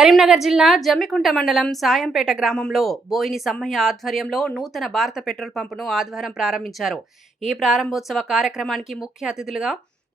కరీంనగర్ జిల్లా జమ్మికుంట మండలం సాయంపేట గ్రామంలో బోయిని సమ్మయ్య ఆధ్వర్యంలో నూతన భారత పెట్రోల్ పంపును ఆదివారం ప్రారంభించారు. ఈ ప్రారంభోత్సవ కార్యక్రమానికి ముఖ్య అతిథులుగా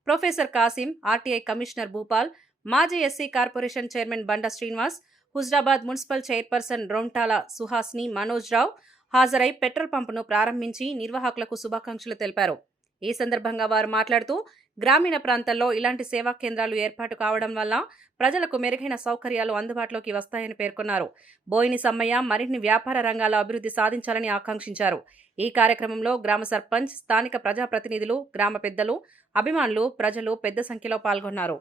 professor Kasim, RTI commissioner Bhupal, మాజీ SC corporation chairman Banda Srinivas, Huzurabad municipal chairperson Rontala Suhasini Manoj Rao హాజరై పెట్రోల్ పంపును ప్రారంభించి నిర్వాహకులకు శుభాకాంక్షలు తెలిపారు. ఈ సందర్భంగా వారు మాట్లాడుతూ గ్రామీణ ప్రాంతాల్లో ఇలాంటి సేవా కేంద్రాలు ఏర్పాటు కావడం వల్ల ప్రజలకు మెరుగైన సౌకర్యాలు అందుబాటులోకి వస్తాయని పేర్కొన్నారు. బోయిని సమ్మయ్య మరిన్ని వ్యాపార రంగాల అభివృద్ధి సాధించాలని ఆకాంక్షించారు. ఈ కార్యక్రమంలో గ్రామ సర్పంచ్, స్థానిక ప్రజాప్రతినిధులు, గ్రామ పెద్దలు, అభిమానులు, ప్రజలు పెద్ద సంఖ్యలో పాల్గొన్నారు.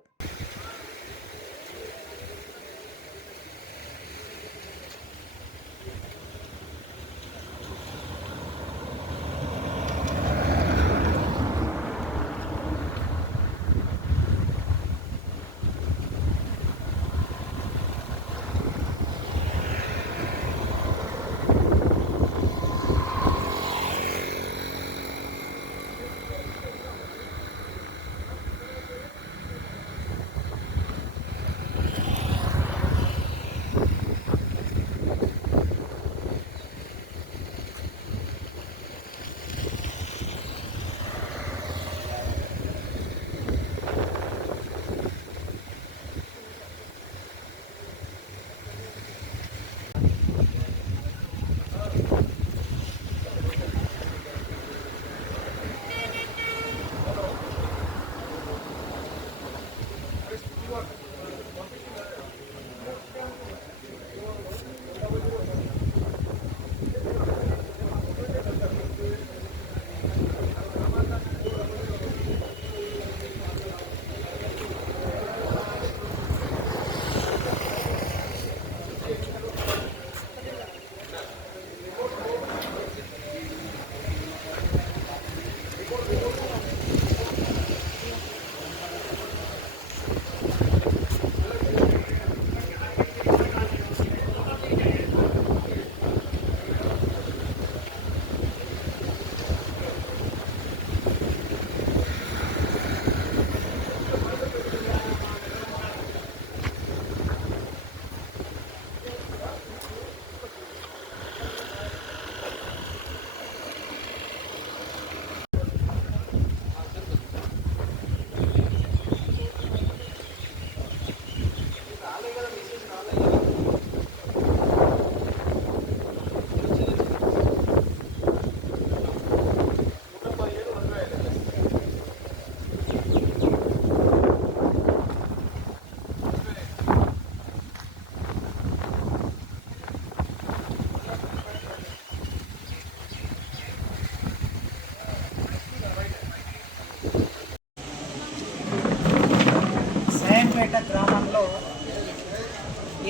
సాయంపేట గ్రామంలో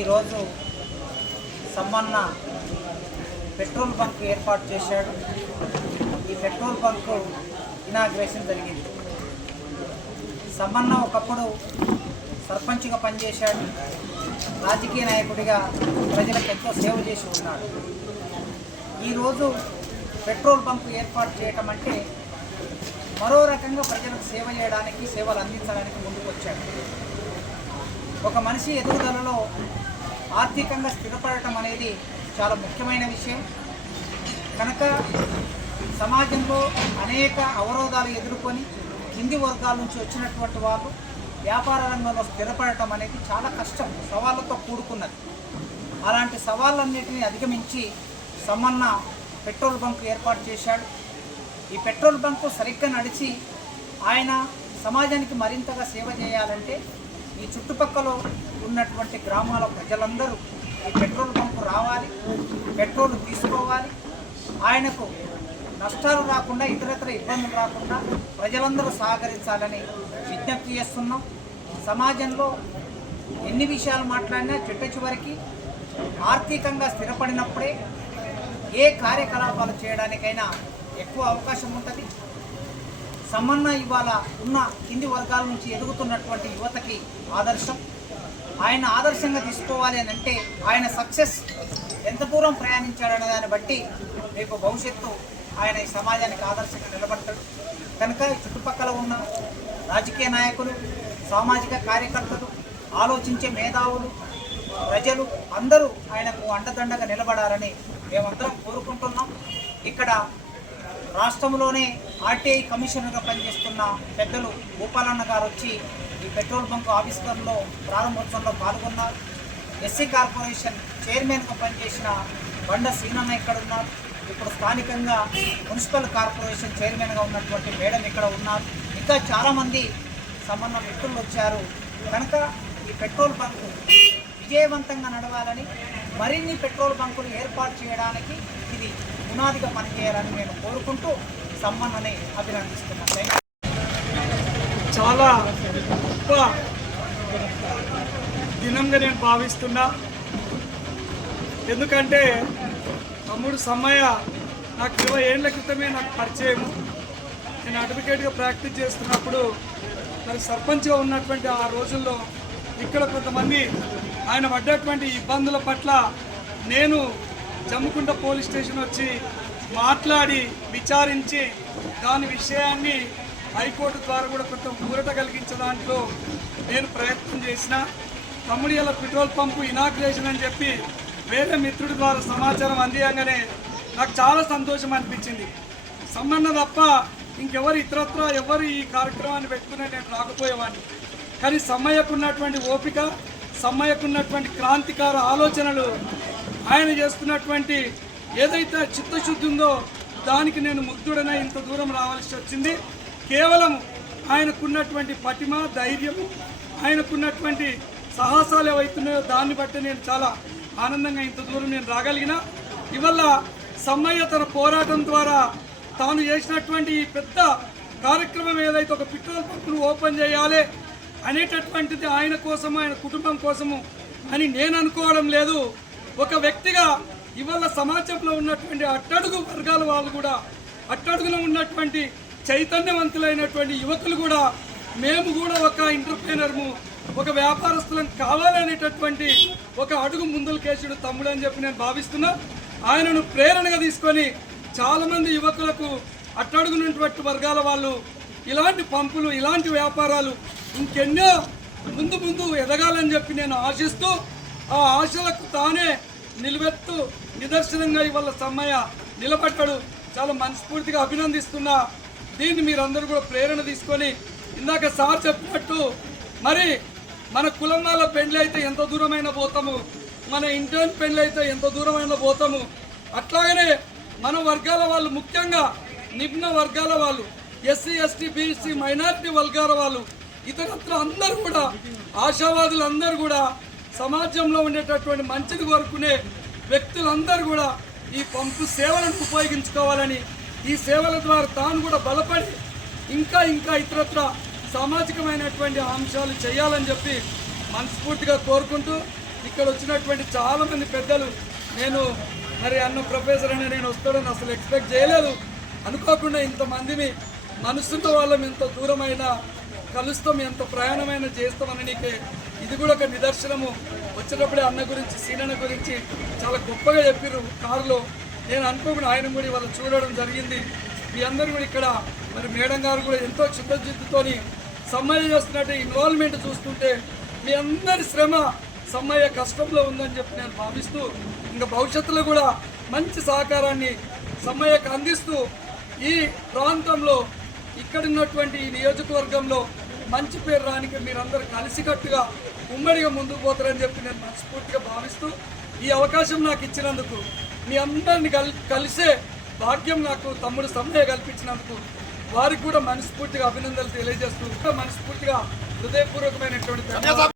ఈరోజు సమ్మన్న పెట్రోల్ బంక్ ఏర్పాటు చేశాడు. ఈ పెట్రోల్ బంక్ ఇనాగ్రేషన్ జరిగింది. సమ్మన్న ఒకప్పుడు సర్పంచ్గా పనిచేశాడు. రాజకీయ నాయకుడిగా ప్రజలకు ఎంతో సేవ చేసి ఉన్నాడు. ఈరోజు పెట్రోల్ బంక్ ఏర్పాటు చేయటం అంటే మరో రకంగా ప్రజలకు సేవ చేయడానికి, సేవలు అందించడానికి ముందుకు వచ్చాడు. ఒక మనిషి ఎదుగుదలలో ఆర్థికంగా స్థిరపడటం అనేది చాలా ముఖ్యమైన విషయం. కనుక సమాజంలో అనేక అవరోధాలు ఎదుర్కొని కింది వర్గాల నుంచి వచ్చినటువంటి వాళ్ళు వ్యాపార రంగంలో స్థిరపడటం అనేది చాలా కష్టం, సవాళ్ళతో కూడుకున్నది. అలాంటి సవాళ్ళన్నిటినీ అధిగమించి సమ్మన్న పెట్రోల్ బంక్ ఏర్పాటు చేశాడు. ఈ పెట్రోల్ బంకు సరిగ్గా నడిచి ఆయన సమాజానికి మరింతగా సేవ చేయాలంటే ఈ చుట్టుపక్కల ఉన్నటువంటి గ్రామాల ప్రజలందరూ ఈ పెట్రోల్ బంకు రావాలి, పెట్రోల్ తీసుకోవాలి. ఆయనకు నష్టాలు రాకుండా, ఇతరత్ర ఇబ్బందులు రాకుండా ప్రజలందరూ సహకరించాలని విజ్ఞప్తి చేస్తున్నాం. సమాజంలో ఎన్ని విషయాలు మాట్లాడినా చివరికి ఆర్థికంగా స్థిరపడినప్పుడే ఏ కార్యకలాపాలు చేయడానికైనా ఎక్కువ అవకాశం ఉంటుంది. సమ్మన్న ఇవాళ ఉన్న కింది వర్గాల నుంచి ఎదుగుతున్నటువంటి యువతకి ఆదర్శం. ఆయన ఆదర్శంగా తీసుకోవాలి అని అంటే ఆయన సక్సెస్ ఎంత దూరం ప్రయాణించాడనే దాన్ని బట్టి రేపు భవిష్యత్తు ఆయన ఈ సమాజానికి ఆదర్శంగా నిలబడతాడు. కనుక ఈ చుట్టుపక్కల ఉన్న రాజకీయ నాయకులు, సామాజిక కార్యకర్తలు, ఆలోచించే మేధావులు, ప్రజలు అందరూ ఆయనకు అండదండగా నిలబడాలని మేమందరం కోరుకుంటున్నాం. ఇక్కడ రాష్ట్రంలోనే ఆర్టీఐ కమిషనర్గా పనిచేస్తున్న పెద్దలు భూపాలన్న గారు వచ్చి ఈ పెట్రోల్ బంక్ ఆవిష్కరణలో ప్రారంభోత్సవంలో పాల్గొన్నారు. ఎస్సీ కార్పొరేషన్ చైర్మన్గా పనిచేసిన బండ సీనన్న ఇక్కడ ఉన్నారు. ఇప్పుడు స్థానికంగా మున్సిపల్ కార్పొరేషన్ చైర్మన్గా ఉన్నటువంటి మేడం ఇక్కడ ఉన్నారు. ఇంకా చాలామంది సంబంధ వ్యక్తులు వచ్చారు. కనుక ఈ పెట్రోల్ బంకు విజయవంతంగా నడవాలని, మరిన్ని పెట్రోల్ బంకులు ఏర్పాటు చేయడానికి ఇది పునాదిగా పనిచేయాలని నేను కోరుకుంటూ సమ్మన్నని అభినందిస్తున్నాను. చాలా గొప్ప దినంగా నేను భావిస్తున్నా. ఎందుకంటే తమ్ముడు సమ్మయ్య నాకు 20 ఏళ్ల క్రితమే నాకు పరిచయము. నేను అడ్వకేట్గా ప్రాక్టీస్ చేస్తున్నప్పుడు మరి సర్పంచ్గా ఉన్నటువంటి ఆ రోజుల్లో ఇక్కడ కొంతమంది ఆయన పడ్డటువంటి ఇబ్బందుల పట్ల నేను జమ్ముకుంట పోలీస్ స్టేషన్ వచ్చి మాట్లాడి విచారించి దాని విషయాన్ని హైకోర్టు ద్వారా కూడా కొంత ఊరట కలిగించే దాంట్లో నేను ప్రయత్నం చేసిన. తమ్ముడి ఇలా పెట్రోల్ పంపు ఇనాగ్రేషన్ అని చెప్పి వేరే మిత్రుడి ద్వారా సమాచారం అందియంగానే నాకు చాలా సంతోషం అనిపించింది. సమ్మన్న తప్ప ఇంకెవరు ఇతరత్ర ఎవరు ఈ కార్యక్రమాన్ని పెట్టుకునే నేను రాకపోయేవాడిని. కానీ సమ్మయ్యకున్నటువంటి ఓపిక, సమ్మయ్యకున్నటువంటి క్రాంతికార ఆలోచనలు, ఆయన చేస్తున్నటువంటి ఏదైతే చిత్తశుద్ధి ఉందో దానికి నేను ముగ్ధుడనై ఇంత దూరం రావాల్సి వచ్చింది. కేవలం ఆయనకున్నటువంటి పటిమ, ధైర్యము, ఆయనకున్నటువంటి సాహసాలు ఏవైతున్నాయో దాన్ని బట్టి నేను చాలా ఆనందంగా ఇంత దూరం నేను రాగలిగిన. ఇవల్ల సమ్మయ్య తన పోరాటం ద్వారా తాను చేసినటువంటి ఈ పెద్ద కార్యక్రమం ఏదైతే ఒక పెట్రోల్ పంపును ఓపెన్ చేయాలి అనేటటువంటిది ఆయన కోసము, ఆయన కుటుంబం కోసము అని నేను అనుకోవడం లేదు. ఒక వ్యక్తిగా ఇవాళ సమాజంలో ఉన్నటువంటి అట్టడుగు వర్గాల వాళ్ళు కూడా, అట్టడుగులో ఉన్నటువంటి చైతన్యవంతులైనటువంటి యువకులు కూడా మేము కూడా ఒక ఎంటర్‌ప్రెన్యూర్ము, ఒక వ్యాపారస్తులం కావాలనేటటువంటి ఒక అడుగు ముందుకేసుడు తమ్ముడు అని చెప్పి నేను భావిస్తున్నా. ఆయనను ప్రేరణగా తీసుకొని చాలామంది యువకులకు అట్టడుగునటువంటి వర్గాల వాళ్ళు ఇలాంటి పంపులు, ఇలాంటి వ్యాపారాలు ఇంకెన్నో ముందు ముందు ఎదగాలని చెప్పి నేను ఆశిస్తూ, ఆ ఆశలకు తానే నిలబెత్తు నిదర్శనంగా ఇవాళ సమ్మయ్య నిలబడ్డాడు. చాలా మనస్ఫూర్తిగా అభినందిస్తున్నా. దీన్ని మీరందరూ కూడా ప్రేరణ తీసుకొని, ఇందాక సార్ చెప్పినట్టు మరి మన కులం వాళ్ళ పెండ్లి అయితే ఎంత దూరమైనా పోతాము, మన ఇంటర్న్ పెండ్లి అయితే ఎంత దూరమైనా పోతాము. అట్లాగనే మన వర్గాల వాళ్ళు, ముఖ్యంగా నిమ్న వర్గాల వాళ్ళు, ఎస్సీ, ఎస్టీ, బీసీ, మైనారిటీ వర్గాల వాళ్ళు, ఇతరత్ర అందరూ కూడా, ఆశావాదులు అందరూ కూడా, సమాజంలో ఉండేటటువంటి మంచిని కోరుకునే వ్యక్తులందరూ కూడా ఈ పంపు సేవలను ఉపయోగించుకోవాలని, ఈ సేవల ద్వారా తాను కూడా బలపడి ఇంకా ఇంకా ఇతరత్ర సామాజికమైనటువంటి అంశాలు చేయాలని చెప్పి మనస్ఫూర్తిగా కోరుకుంటూ, ఇక్కడ వచ్చినటువంటి చాలామంది పెద్దలు, నేను మరి అన్న ప్రొఫెసర్ అని నేను వస్తాడని అసలు ఎక్స్పెక్ట్ చేయలేదు. అనుకోకుండా ఇంతమందిని మనసున్న వాళ్ళం ఎంత దూరమైనా కలుస్తాం, ఎంత ప్రయాణమైనా చేస్తామని నీకే ఇది కూడా ఒక నిదర్శనము. వచ్చేటప్పుడే అన్న గురించి, సీనన్న గురించి చాలా గొప్పగా చెప్పారు కారులో. నేను అనుకోకుండా ఆయన కూడా ఇవాళ చూడడం జరిగింది. మీ అందరూ కూడా ఇక్కడ మరి మేడం గారు కూడా ఎంతో చిత్తశుద్ధితోని సమ్మయ్య చేస్తున్నట్టు ఇన్వాల్వ్మెంట్ చూస్తుంటే మీ అందరి శ్రమ సమ్మయ్య కష్టంలో ఉందని చెప్పి నేను భావిస్తూ, ఇంకా భవిష్యత్తులో కూడా మంచి సహకారాన్ని సమ్మయ్యకు అందిస్తూ ఈ ప్రాంతంలో, ఇక్కడ ఉన్నటువంటి ఈ నియోజకవర్గంలో మంచి పేరు రానికి మీరందరూ కలిసికట్టుగా ఉమ్మడిగా ముందుకు పోతారని చెప్పి నేను మనస్ఫూర్తిగా భావిస్తూ, ఈ అవకాశం నాకు ఇచ్చినందుకు, మీ అందరిని కలిసే భాగ్యం నాకు తమ్ముడు సమ్మయ్య కల్పించినందుకు వారికి కూడా మనస్ఫూర్తిగా అభినందనలు తెలియజేస్తూ, మనస్ఫూర్తిగా హృదయపూర్వకమైనటువంటి